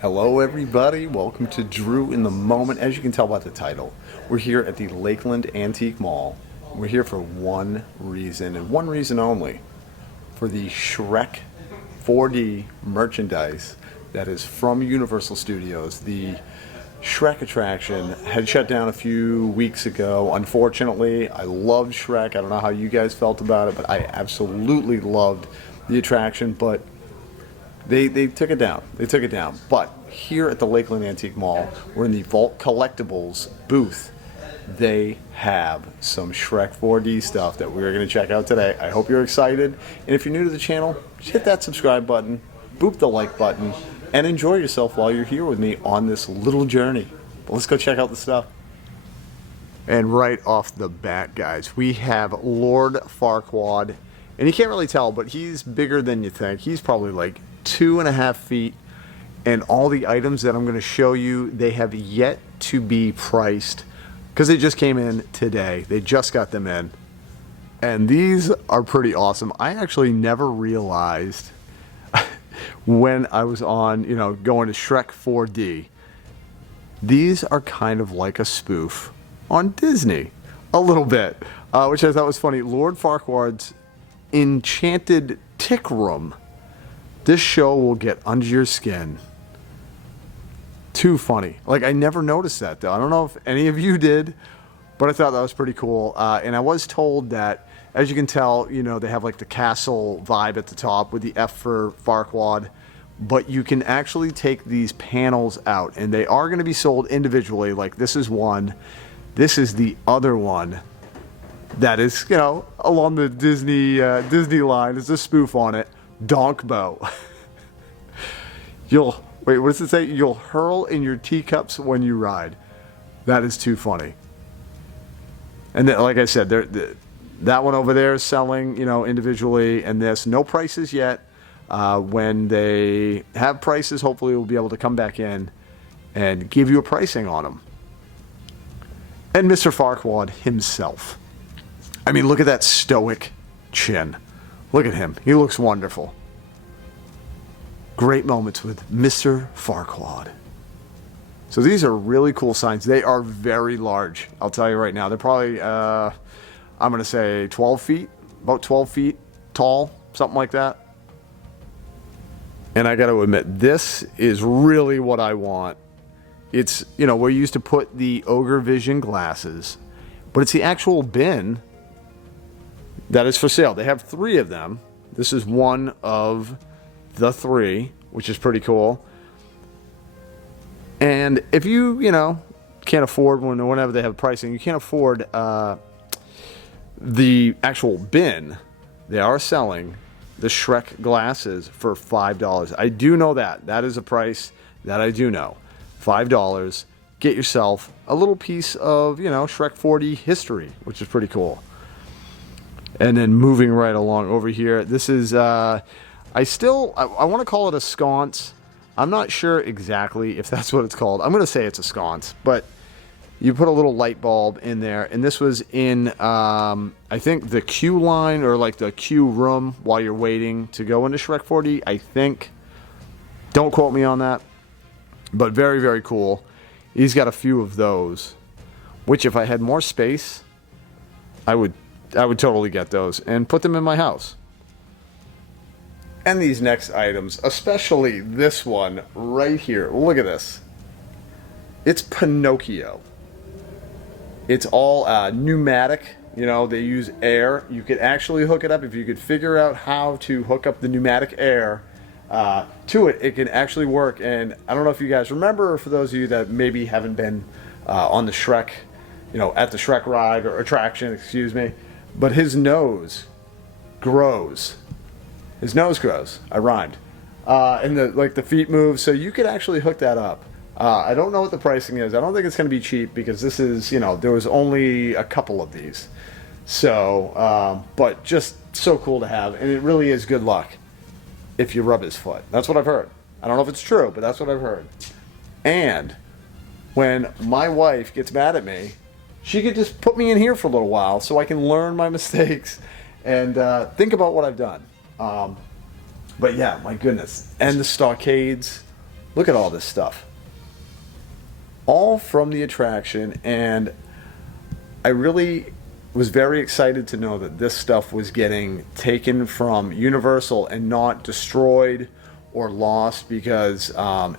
Hello everybody, welcome to Drew in the Moment. As you can tell by the title, we're here at the Lakeland Antique Mall. We're here for one reason and one reason only, for the Shrek 4D merchandise that is from Universal Studios. The Shrek attraction had shut down a few weeks ago. Unfortunately, I loved Shrek. I don't know how you guys felt about it, but I absolutely loved the attraction, but they took it down. They took it down. But here at the Lakeland Antique Mall, we're in the Vault Collectibles booth. They have some Shrek 4D stuff that we're going to check out today. I hope you're excited. And if you're new to the channel, just hit that subscribe button, boop the like button, and enjoy yourself while you're here with me on this little journey. But let's go check out the stuff. And right off the bat, guys, we have Lord Farquaad. And you can't really tell, but he's bigger than you think. He's probably like 2.5 feet. And all the items that I'm going to show you, they have yet to be priced because they just came in today. They just got them in. And these are pretty awesome. I actually never realized when I was on, going to Shrek 4D. These are kind of like a spoof on Disney. A little bit. Which I thought was funny. Lord Farquaad's Enchanted Tick Room. This show will get under your skin. Too funny. Like, I never noticed that, though. I don't know if any of you did, but I thought that was pretty cool. And I was told that, as you can tell, they have like the castle vibe at the top with the F for Farquaad. But you can actually take these panels out, and they are going to be sold individually. Like, this is one. This is the other one that is, along the Disney line. There's a spoof on it. Donkbo. Wait, what does it say? You'll hurl in your teacups when you ride. That is too funny. And then, like I said, that one over there is selling, individually, and this, no prices yet. When they have prices, hopefully we'll be able to come back in and give you a pricing on them. And Mr. Farquaad himself. I mean, look at that stoic chin. Look at him. He looks wonderful. Great moments with Mr. Farquaad. So these are really cool signs. They are very large. I'll tell you right now. They're probably, I'm going to say 12 feet. About 12 feet tall. Something like that. And I got to admit, this is really what I want. It's, where you used to put the Ogre Vision glasses. But it's the actual bin that is for sale. They have 3 of them. This is one of the 3, which is pretty cool. And if you, can't afford whenever they have pricing, you can't afford the actual bin, they are selling the Shrek glasses for $5. I do know that. That is a price that I do know. $5. Get yourself a little piece of, Shrek 4D history, which is pretty cool. And then moving right along over here, this is, I want to call it a sconce. I'm not sure exactly if that's what it's called. I'm going to say it's a sconce, but you put a little light bulb in there, and this was in, I think, the queue line, or like the queue room while you're waiting to go into Shrek 4D, I think. Don't quote me on that, but very, very cool. He's got a few of those, which if I had more space, I would totally get those and put them in my house. And these next items, especially this one right here. Look at this. It's Pinocchio. It's all pneumatic. They use air. You could actually hook it up. If you could figure out how to hook up the pneumatic air to it, it can actually work. And I don't know if you guys remember, or for those of you that maybe haven't been on the Shrek, at the Shrek ride or attraction, excuse me, but his nose grows. His nose grows. I rhymed. And the feet move, so you could actually hook that up. I don't know what the pricing is. I don't think it's going to be cheap because this is, there was only a couple of these. So, but just so cool to have, and it really is good luck if you rub his foot. That's what I've heard. I don't know if it's true, but that's what I've heard. And when my wife gets mad at me, she could just put me in here for a little while so I can learn my mistakes and think about what I've done. But yeah, my goodness. And the stockades Look at all this stuff. All from the attraction, and I really was very excited to know that this stuff was getting taken from Universal and not destroyed or lost, because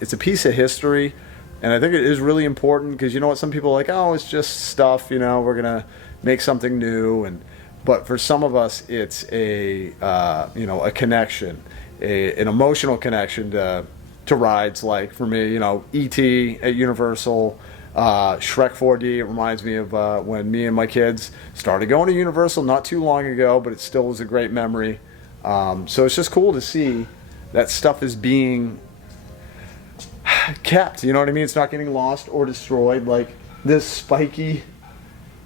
it's a piece of history, and I think it is really important, because you know what, some people are like, oh, it's just stuff, you know, we're gonna make something new, but for some of us it's a you know, a connection, an emotional connection to rides. Like for me, you know, E.T. at Universal, Shrek 4D. It reminds me of when me and my kids started going to Universal not too long ago, but it still was a great memory. So it's just cool to see that stuff is being kept. You know what I mean? It's not getting lost or destroyed. Like this spiky,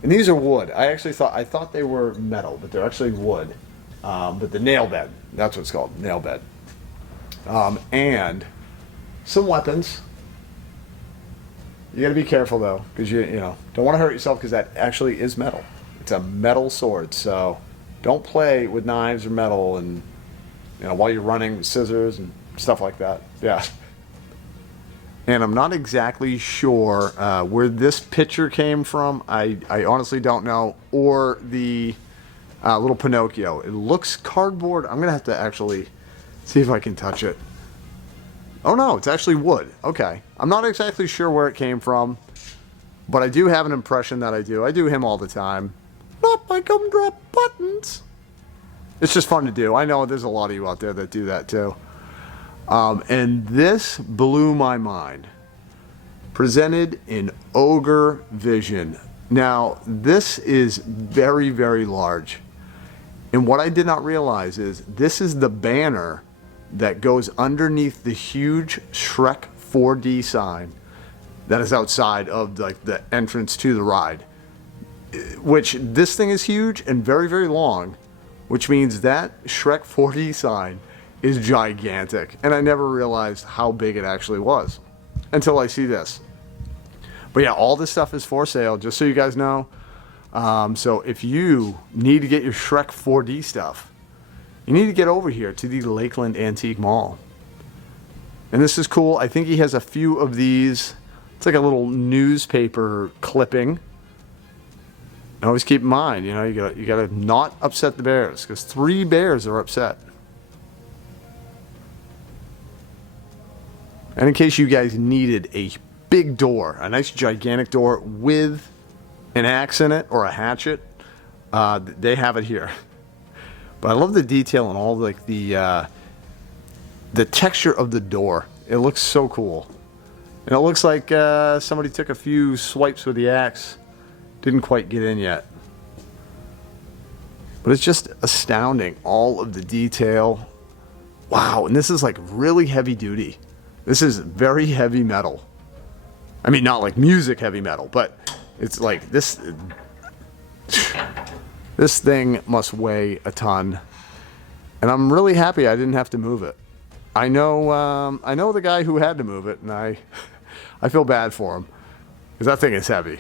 and these are wood. I thought they were metal, but they're actually wood. But the nail bed, that's what it's called, nail bed. And some weapons. You got to be careful though, because you know, don't want to hurt yourself, because that actually is metal. It's a metal sword, so don't play with knives or metal, and you know, while you're running with scissors and stuff like that. Yeah. And I'm not exactly sure where this picture came from. I honestly don't know. Or the little Pinocchio. It looks cardboard. I'm gonna have to actually see if I can touch it. Oh no, it's actually wood. Okay. I'm not exactly sure where it came from, but I do have an impression that I do. I do him all the time. Not by gumdrop buttons. It's just fun to do. I know there's a lot of you out there that do that too. And this blew my mind. Presented in Ogre Vision. Now, this is very, very large. And what I did not realize is this is the banner that goes underneath the huge Shrek 4D sign that is outside of the entrance to the ride. Which, this thing is huge and very, very long, which means that Shrek 4D sign is gigantic. And I never realized how big it actually was until I see this. But yeah, all this stuff is for sale, just so you guys know. So if you need to get your Shrek 4D stuff, you need to get over here to the Lakeland Antique Mall. And this is cool. I think he has a few of these. It's like a little newspaper clipping. And always keep in mind, you know, you gotta not upset the bears, because 3 bears are upset. And in case you guys needed a big door, a nice gigantic door with an axe in it or a hatchet, they have it here. But I love the detail and all like the texture of the door. It looks so cool. And it looks like somebody took a few swipes with the axe. Didn't quite get in yet. But it's just astounding, all of the detail. Wow, and this is like really heavy duty. This is very heavy metal. I mean, not like music heavy metal, but it's like this. This thing must weigh a ton. And I'm really happy I didn't have to move it. I know the guy who had to move it, and I feel bad for him, because that thing is heavy.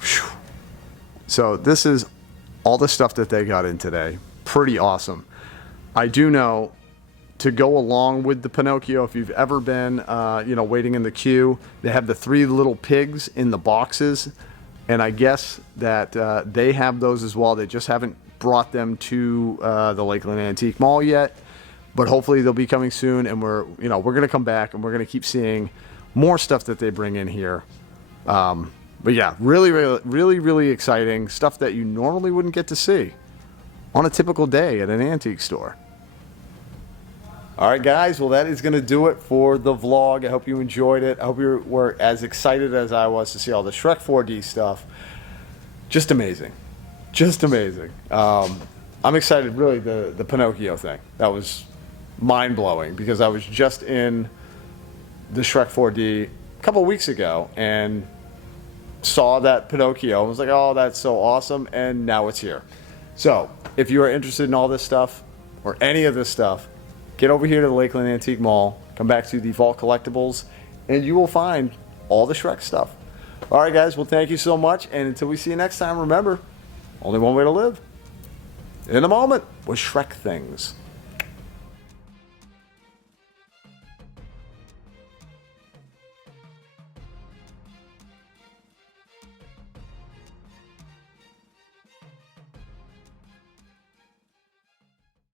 Whew. So this is all the stuff that they got in today. Pretty awesome. I do know, to go along with the Pinocchio, if you've ever been, you know, waiting in the queue, they have the 3 little pigs in the boxes, and I guess that they have those as well. They just haven't brought them to the Lakeland Antique Mall yet, but hopefully they'll be coming soon, and we're gonna come back and we're gonna keep seeing more stuff that they bring in here. But yeah, really exciting stuff that you normally wouldn't get to see on a typical day at an antique store. All right, guys. Well, that is going to do it for the vlog. I hope you enjoyed it. I hope you were as excited as I was to see all the Shrek 4D stuff. Just amazing. Just amazing. I'm excited, really, the Pinocchio thing. That was mind-blowing, because I was just in the Shrek 4D a couple weeks ago and saw that Pinocchio. I was like, oh, that's so awesome, and now it's here. So, if you are interested in all this stuff, or any of this stuff, get over here to the Lakeland Antique Mall, come back to the Vault Collectibles, and you will find all the Shrek stuff. All right, guys, well, thank you so much, and until we see you next time, remember, only one way to live. In the moment with Shrek things.